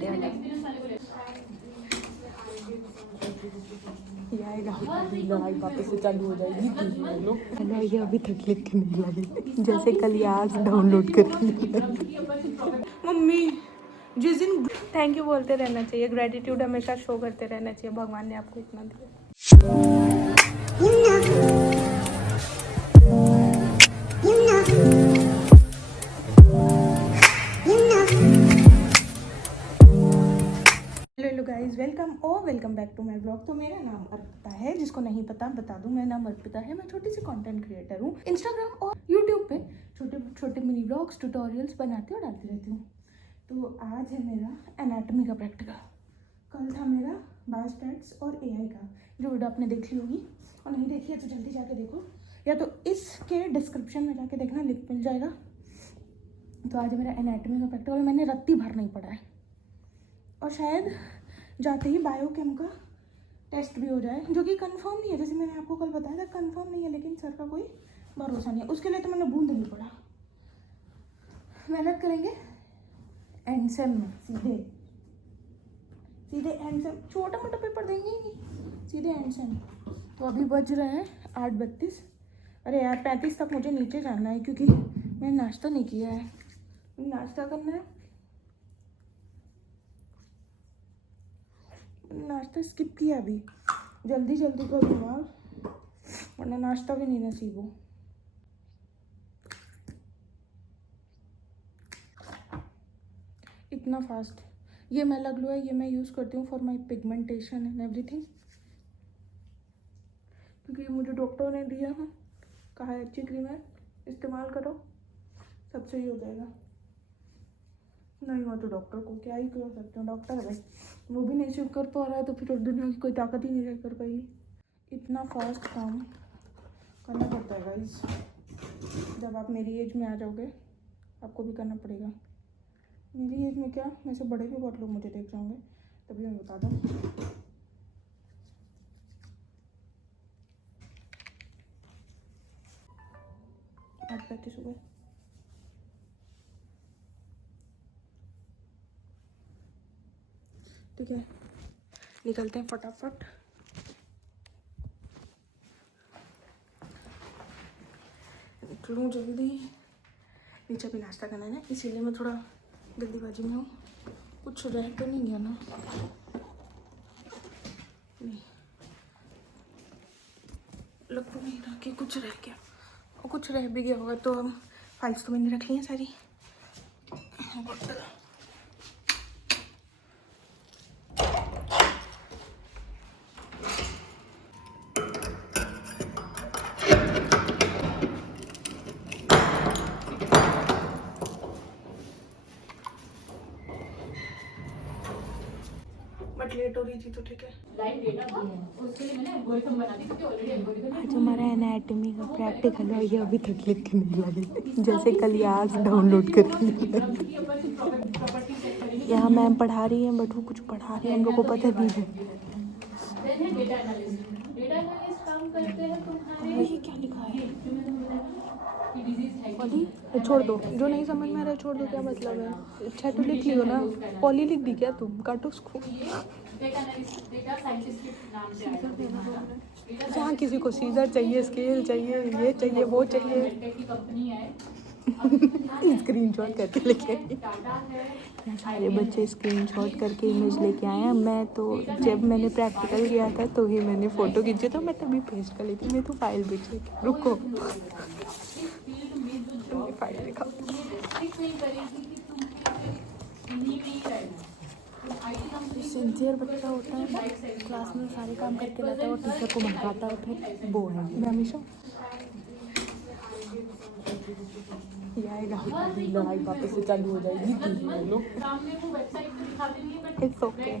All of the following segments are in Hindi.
आते हैं ये आएगा, लड़ाई वापस से चालू हो जाएगी। हेलो, ये अभी तक लिख के नहीं लगे, जैसे कल यार डाउनलोड कर मम्मी जिस दिन थैंक यू बोलते रहना चाहिए, ग्रेटिट्यूड हमेशा शो करते रहना चाहिए, भगवान ने आपको इतना दिया। Hello guys, welcome back to my blog. तो मेरा नाम अर्पिता है, जिसको नहीं पता बता दूं, मेरा नाम अर्पिता है। मैं छोटी सी कंटेंट क्रिएटर हूँ। इंस्टाग्राम और यूट्यूब पे छोटे छोटे मिनी ब्लॉग्स, ट्यूटोरियल्स बनाती और डालती रहती हूँ। तो आज है मेरा एनाटॉमी का प्रैक्टिकल, कल था मेरा बायोस्टैट्स और एआई का, जो वीडियो आपने देख ली होगी, और नहीं देखी है तो जल्दी जाके देखो, या तो इसके डिस्क्रिप्शन में जाके देखना, लिंक मिल जाएगा। तो आज मेरा एनाटॉमी का प्रैक्टिकल, मैंने रत्ती भर नहीं पढ़ा है, और शायद जाते ही बायोकेम का टेस्ट भी हो जाए, जो कि कंफर्म नहीं है। जैसे मैंने आपको कल बताया था, कंफर्म नहीं है, लेकिन सर का कोई भरोसा नहीं है। उसके लिए तो मैंने बूंद नहीं पढ़ा, मेहनत करेंगे एंड सेम में, सीधे एंड सेम, छोटा मोटा पेपर देंगे ही नहीं, सीधे एंड सेम। तो अभी बज रहे हैं 8:32। अरे यार 35 तक मुझे नीचे जाना है, क्योंकि मैंने नाश्ता नहीं किया है, नाश्ता करना है। नाश्ता स्किप किया, अभी जल्दी करूँगा, वरना नाश्ता भी नहीं नसीब हो। इतना फास्ट ये मेला ग्लो है, ये मैं यूज़ करती हूँ for my pigmentation and everything, क्योंकि मुझे डॉक्टर ने दिया है, कहा है अच्छी क्रीम है, इस्तेमाल करो, सब सही हो जाएगा। नहीं हुआ तो डॉक्टर को क्या ही कर सकते हैं, डॉक्टर है भाई, वो भी नहीं सूट कर पा रहा है, तो फिर दुनिया की कोई ताकत ही नहीं रह कर पाएगी। इतना फास्ट काम करना पड़ता है गाइस, जब आप मेरी एज में आ जाओगे आपको भी करना पड़ेगा। मेरी एज में क्या, मेरे से बड़े भी बहुत लोग मुझे देख जाओगे, तभी मैं बता दूँ। आज 35 हो गए, ठीक है, निकलते हैं फटाफट। निकलूँ जल्दी, नीचे भी नाश्ता करना है ना, इसीलिए मैं थोड़ा जल्दीबाजी में हूँ। कुछ रह तो नहीं गया ना? नहीं, लग तो नहीं रहा कि कुछ रह गया, और कुछ रह भी गया होगा तो हम फाइल्स तो मैंने रख ली हैं सारी। बट लेट हो रही थी तो ठीक है। आज हमारा एनाटॉमी का प्रैक्टिकल है, ये अभी तक लिख के नहीं लगे, जैसे कल यार डाउनलोड कर यहाँ मैम पढ़ा रही हैं, बट वो कुछ पढ़ा रही है, हम लोग को पता नहीं है। ये क्या लिखा है? पॉली छोड़ दो, जो नहीं समझ में आ रहा है छोड़ दो, क्या मतलब है? अच्छा तो लिख लियो ना, पॉली लिख दी क्या तुम? काटो उसको। जहाँ किसी को सीजर चाहिए, स्केल चाहिए, ये चाहिए, वो चाहिए, स्क्रीनशॉट करके लेके आई। सारे बच्चे स्क्रीनशॉट करके इमेज लेके आए हैं। मैं तो जब मैंने प्रैक्टिकल किया था तो ही मैंने फ़ोटो खींची, तो मैं तभी पेस्ट कर ली थी। मैं तो फाइल भेज लेती, रुको फाइल दिखाओ। सिंसियर बच्चा होता है, क्लास में सारे काम करके लाता है और टीचर को भगाता है, फिर वो है मैं हमेशा। ये आएगा, लड़ाई वापस से चालू हो जाएगी। It's okay.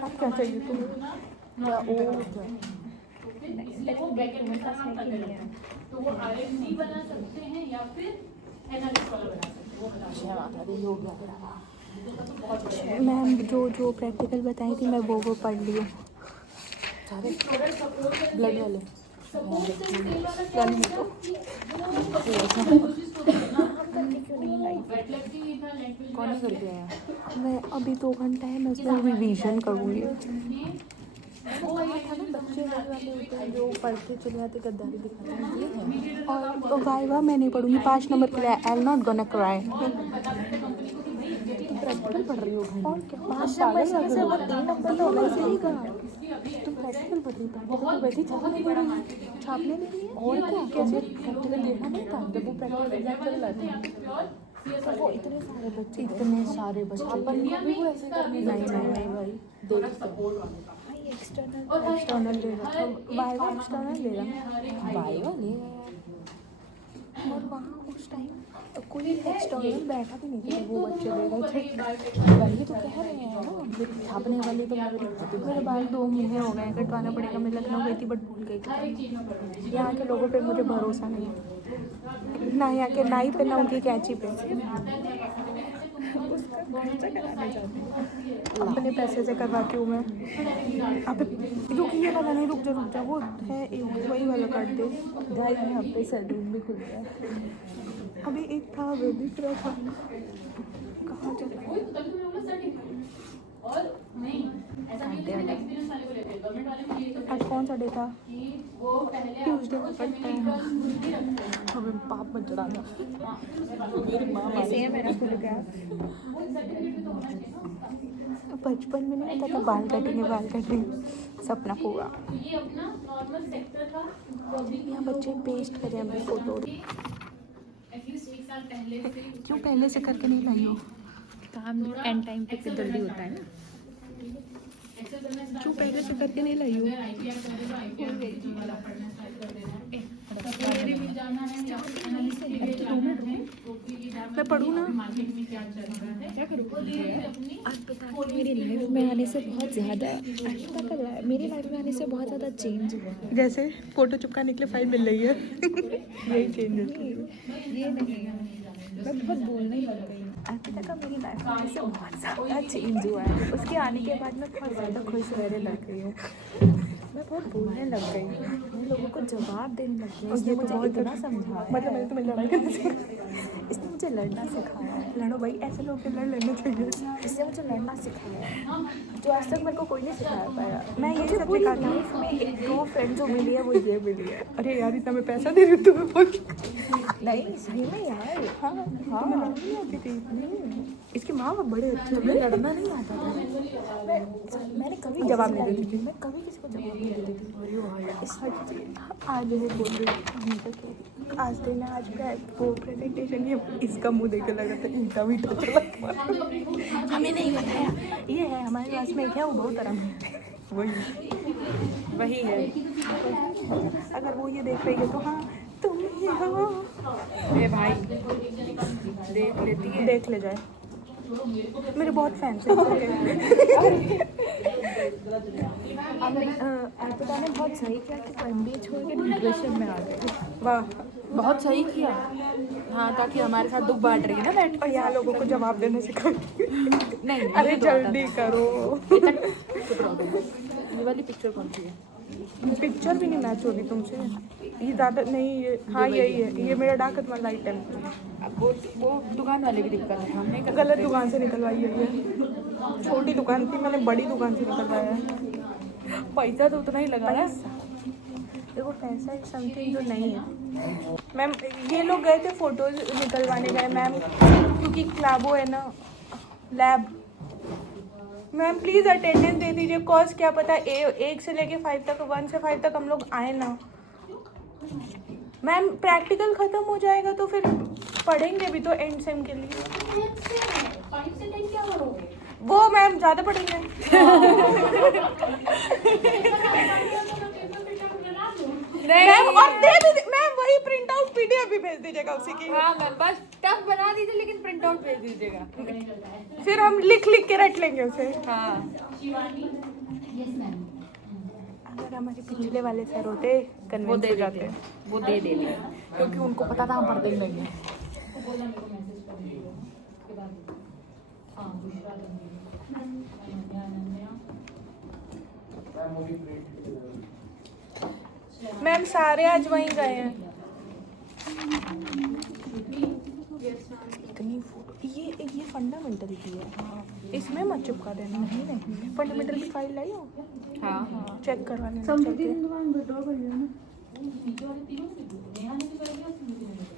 अब क्या चाहिए तुम्हें? या तो वो R&D बना सकते हैं या फिर एनालिस्ट वाला बना सकते हैं। मैम जो प्रैक्टिकल बताई थी मैं वो पढ़ ली हूँ। ब्लड वाले कौन करके आया? मैं अभी 2 घंटा है, मैं उसमें रिवीजन करूँगी। बच्चे वाले होते हैं जो पढ़ते चले जाते गद्दारी दिखाते हैं, ये है। और वाइवा मैं नहीं पढ़ूंगी 5 नंबर के लिए। I am not gonna cry. Practical पढ़ रही हो भाई? और क्या 5 नंबर से वो 3 नंबर तो मैं सही कहा। तुम प्रैक्टिकल पढ़ रही हो? प्रैक्टिकल तो वैसे ही छापने दे रही है। छापने नहीं है और क्या, कैसे प्रैक्टिकल देखा नहीं था जब वो प्रैक्टिकल एग्जाम चल रहा था? तो वो इतने सारे बच्चे छापन भी वो ऐसे करने नहीं भाई, देख एक्सटर्नल ले रहा था, वाइवा एक्सटर्नल ले रहा। वाइवा ले और वहाँ उस टाइम कोई एक्सटर्नल बैठा भी नहीं था, वो बच्चे ले रहे थे। वही तो कह रहे हैं ना, छापने वाली तो मेरे बाल 2 मुँहे हो गए, कटवाना पड़ेगा। मैं लखनऊ गई थी बट भूल गई थी। यहाँ के लोगों पे मुझे भरोसा नहीं है, ना यहाँ के नाई पे ना उनकी कैंची पे। अपने पैसे से करवाती हूँ मैं। अब रुक, ये वाला नहीं, रुक जा, वो है एक वही वाला काट दे। भाई यहाँ पे सैलून भी खुल गया। अभी एक था, वो दिख रहा था, कहाँ चला? आज कौन सा डे था? ट्यूसडे को पड़ता है। हमें पाप मत चढ़ाना। मेरी माँ ऐसे है मेरा खुल गया। 55 में नहीं पता था बाल कटेंगे, सपना पूरा। यहाँ बच्चे पेस्ट करें अपनी फोटो। क्यों पहले से करके नहीं लाई हो? काम एंड टाइम पे जल्दी होता है ना। क्यों पहले से करके नहीं लाई हो? मैं पढ़ूँ ना? क्या करूँ? आज पता है मेरी लाइफ में आने से बहुत ज़्यादा, मेरी लाइफ में आने से बहुत ज़्यादा चेंज हुआ है। जैसे फोटो चिपकाने के लिए फाइल मिल रही है। यही चेंज है। ये नहीं, मैं बहुत बोलने ही लग गई। अर्पिता का मेरी लाइफ में आने से बहुत ज़्यादा चेंज हुआ है। उसके आने के बाद मैं बहुत ज़्यादा खुश रहने लग गई हूँ। मैं बहुत बोलने लग गई, मैं लोगों को जवाब देने लग गई। इसने मुझे इतना समझाया, मतलब मैंने तुम्हें लड़ाई करनी चाहिए। इसने मुझे लड़ना सिखाया है। लड़ो भाई, ऐसे लोग के लड़ लेना चाहिए। इसने मुझे लड़ना सिखाया है, जो आज तक मेरे को कोई नहीं सिखा पाया। मैं यही सब पूरी सिखाती हूँ। लाइफ में एक ट्रू फ्रेंड जो मिली है वो ये मिली है। अरे यार, इतना मैं पैसा दे रही हूँ तुम्हें बोल। नहीं सही में यार। हाँ, तुम्हें लड़नी नहीं आती थी? इसके माँ बाप बड़े अच्छे मुझे लड़ना नहीं आता था। मैंने कभी जवाब नहीं देती थी। मैं कभी किसी को जवाब नहीं देती थी। आज वो बोल रही थी, आज देना, आज वो प्रेजेंटेशन, ये इसका मुंह देख के लगा था ईटा वीटा चला। हमें नहीं बताया, ये है हमारे क्लास में, क्या वो बहुत तरह में वही है। अगर वो ये देख रही है तो हाँ तुम ही हो। ए भाई देख लेती है, देख ले जाए, मेरे बहुत फैंस हैं। अर्पिता ने बहुत सही किया कि MBA छोड़ के न्यूट्रिशन में आ गई। वाह, बहुत सही किया। हाँ, ताकि हमारे साथ दुख बांट रही है ना बैठ। और यहाँ लोगों को जवाब देने से नहीं अरे जल्दी करो। ये वाली पिक्चर कौन सी है? पिक्चर भी नहीं मैच हो रही तुमसे। ये ज़्यादा नहीं, ये हाँ यही है, ये मेरा डाकत वाला आइटम। अब वो दुकान वाले की दिक्कत है, हमने गलत दुकान से निकलवाई है ये। छोटी दुकान थी, मैंने बड़ी दुकान से निकलवाया है। पैसा तो उतना ही लगा है। देखो पैसा एक समथिंग जो नहीं है। मैम ये लोग गए थे फोटोज निकलवाने गए मैम, क्योंकि क्लाबो है ना लैब। मैम प्लीज़ अटेंडेंस दे दीजिए, कॉज क्या पता 1 से लेके 5 तक, 1 से 5 तक हम लोग आए ना। मैम प्रैक्टिकल ख़त्म हो जाएगा तो फिर पढ़ेंगे भी तो एंड सेम के लिए। 5 से 10 क्या करोगे? वो मैम ज़्यादा पढ़ेंगे। मैम और दे दीजिए मैम, वही प्रिंट आउट PDF भी भेज दीजिएगा उसी की। हाँ मैम, बस टफ बना दीजिए लेकिन प्रिंट आउट भेज दीजिएगा। फिर हम लिख लिख के रट लेंगे उसे। हाँ, अगर हमारे पिछले वाले सर होते वो कन्विंस दे हो जाते जाते। हैं, वो दे देंगे, क्योंकि उनको पता था हम पढ़ते ही नहीं हैं। मैम सारे आज वहीं गए हैं। इतनी फोटो ये फंडामेंटल की है, इसमें मत चिपका देना। नहीं नहीं फंडामेंटल की फाइल लाई हो? हाँ चेक करवा लेना।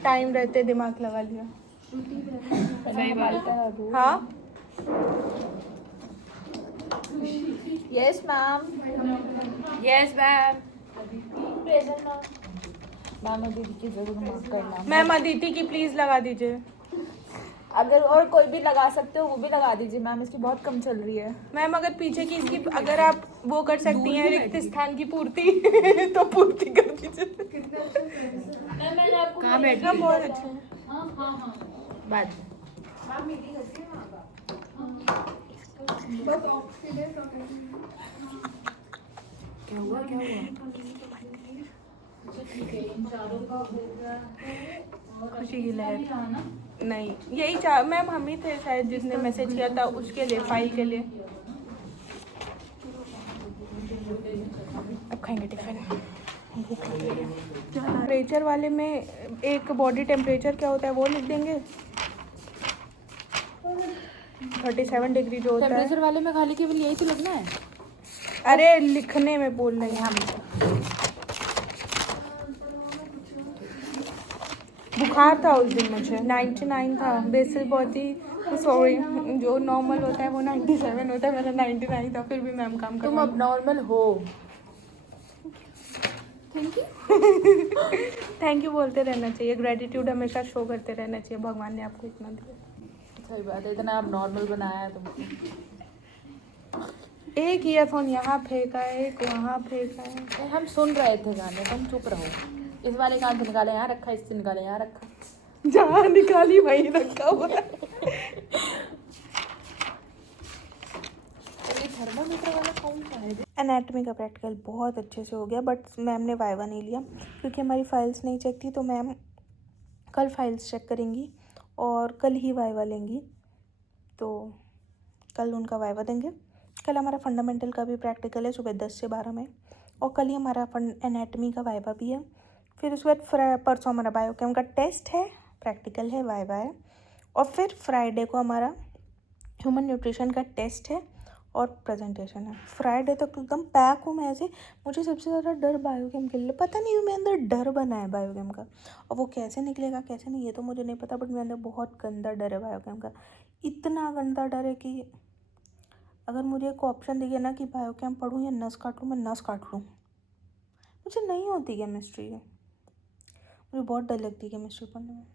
टाइम रहते दिमाग लगा लिया। सही बात है। हाँ yes ma'am, yes ma'am. Ma'am दीदी की जरूर माफ करना। मैम अदिति की प्लीज लगा दीजिए। अगर और कोई भी लगा सकते हो वो भी लगा दीजिए मैम, इसकी बहुत कम चल रही है। मैम अगर पीछे की इसकी अगर आप वो कर सकती हैं रिक्त स्थान की पूर्ति तो पूर्ति कर दीजिए। कहाँ बैठी? हम बहुत अच्छे हैं। बात क्या हुआ क्या हुआ? खुशी की लहर नहीं, यही मैम हम ही थे शायद जिसने मैसेज किया था उसके लिए, फाइल के लिए। अब खाएंगे टिफिन, भूख लग रही है। टेम्परेचर वाले में एक बॉडी टेम्परेचर क्या होता है वो लिख देंगे। 37 डिग्री जो होता है। टेम्परेचर वाले में खाली केवल यही तो लिखना है। अरे लिखने में बोल रहे हैं हम। बुखार था उस दिन मुझे, 99 था। बेसिल बॉडी सॉरी जो नॉर्मल होता है वो 97 होता है, मेरा 99 था। फिर भी मैम काम कर। तुम अब नॉर्मल हो। थैंक यू थैंक यू बोलते रहना चाहिए। ग्रेटिट्यूड हमेशा शो करते रहना चाहिए। भगवान ने आपको इतना दिया। सही बात है, इतना अब नॉर्मल बनाया है तुमको। एक ईयरफोन यहाँ फेंका है, एक वहाँ फेंका है। हम सुन रहे थे गाने, तुम चुप रहो। इस वाले कान से निकाले यहाँ रखा, इससे निकाले यहाँ रखा। जहाँ निकाली वहीं रखा हुआ है। थर्मामीटर वाला कौन सा है? एनाटॉमी का प्रैक्टिकल बहुत अच्छे से हो गया, बट मैम ने वाइवा नहीं लिया क्योंकि हमारी फाइल्स नहीं चेक थी। तो मैम कल फाइल्स चेक करेंगी और कल ही वाइवा लेंगी। तो कल उनका वाइवा देंगे। कल हमारा फंडामेंटल का भी प्रैक्टिकल है सुबह 10 से 12 में, और कल ही हमारा एनाटॉमी का वाइवा भी है। फिर उसके बाद परसों हमारा बायोकेम का टेस्ट है, प्रैक्टिकल है, वाइवा है, और फिर फ्राइडे को हमारा ह्यूमन न्यूट्रिशन का टेस्ट है और प्रेजेंटेशन है। फ्राइडे तक एकदम पैक हूँ मैं ऐसे। मुझे सबसे ज़्यादा डर बायोकेम के लिए, पता नहीं मेरे अंदर डर बना है बायोकेम का। और वो कैसे निकलेगा कैसे नहीं ये तो मुझे नहीं पता, बट मेरे अंदर बहुत गंदा डर है बायोकेम का। इतना गंदा डर है कि अगर मुझे एक ऑप्शन दिखे ना कि बायोकेम पढ़ूँ या नस काट लूँ, मैं नस काट लूँ। मुझे नहीं होती केमिस्ट्री, मुझे बहुत डर लगती है केमिस्ट्री पढ़ने में।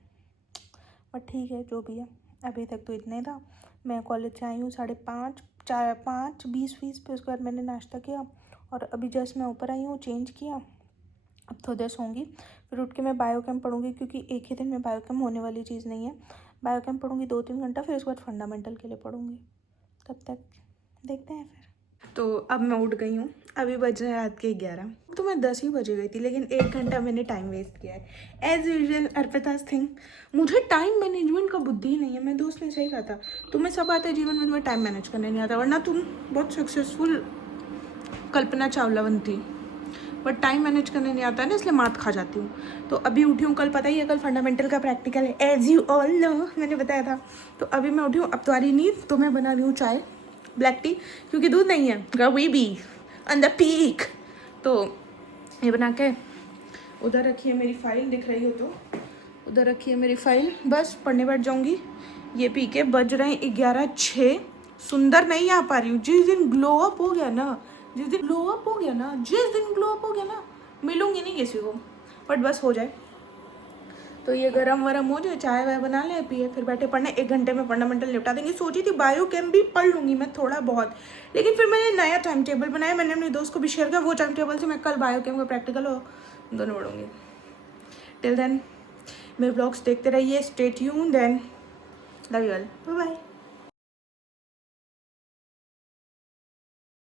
बट ठीक है जो भी है, अभी तक तो इतना ही था। मैं कॉलेज से आई हूँ 5:20 पे। उसके बाद मैंने नाश्ता किया और अभी जस्ट मैं ऊपर आई हूँ, चेंज किया। अब थोड़ी देर सोऊंगी, फिर उठ के मैं बायोकेम पढ़ूंगी क्योंकि एक ही दिन में बायोकेम होने वाली चीज़ नहीं है। बायोकेम पढ़ूंगी 2-3 घंटा, फिर उसके बाद फंडामेंटल के लिए पढ़ूंगी। तब तक देखते हैं फिर। तो अब मैं उठ गई हूँ, अभी बज रहे हैं रात के 11। तो मैं 10 ही बजे गई थी, लेकिन 1 घंटा मैंने टाइम वेस्ट किया है एज यूजुअल। अर्पिता's थिंग, मुझे टाइम मैनेजमेंट का बुद्धि नहीं है। मेरे दोस्त ने सही कहा था, तुम्हें सब आता है जीवन में, तुम्हें टाइम मैनेज करने नहीं आता, वरना तुम बहुत सक्सेसफुल कल्पना चावला बनती। बट टाइम मैनेज करने नहीं आता है ना, इसलिए मात खा जाती हूँ। तो अभी उठी हूँ, कल पता ही है कल फंडामेंटल का प्रैक्टिकल है, एज यू ऑल नो, मैंने बताया था। तो अभी मैं उठी हूँ, अब तो आ रही नींद, तो मैं बना रही हूँ चाय, ब्लैक टी, क्योंकि दूध नहीं है, गर्वी बी ऑन द पीक। तो ये बना के उधर रखी है मेरी फाइल, दिख रही हो तो उधर रखी है मेरी फाइल, बस पढ़ने बैठ जाऊँगी। ये पी के बज रहे हैं 11:06। सुंदर नहीं आ पा रही हूँ। जिस दिन ग्लो अप हो गया ना, जिस दिन ग्लो अप हो गया ना, मिलूंगी नहीं किसी को, बट बस हो जाए। तो ये गरम वरम हो जाए, चाय वाय बना ले, पिए, फिर बैठे पढ़ने। 1 घंटे में फंडामेंटल निपटा देंगे। सोची थी बायोकेम भी पढ़ लूँगी मैं थोड़ा बहुत, लेकिन फिर मैंने नया टाइम टेबल बनाया, मैंने अपने दोस्त को भी शेयर किया। वो टाइम टेबल से मैं कल बायोकेम का प्रैक्टिकल हो दोनों पढ़ूँगी। टिल देन मेरे ब्लॉग्स देखते रहिए, stay tuned, then love you all, bye bye.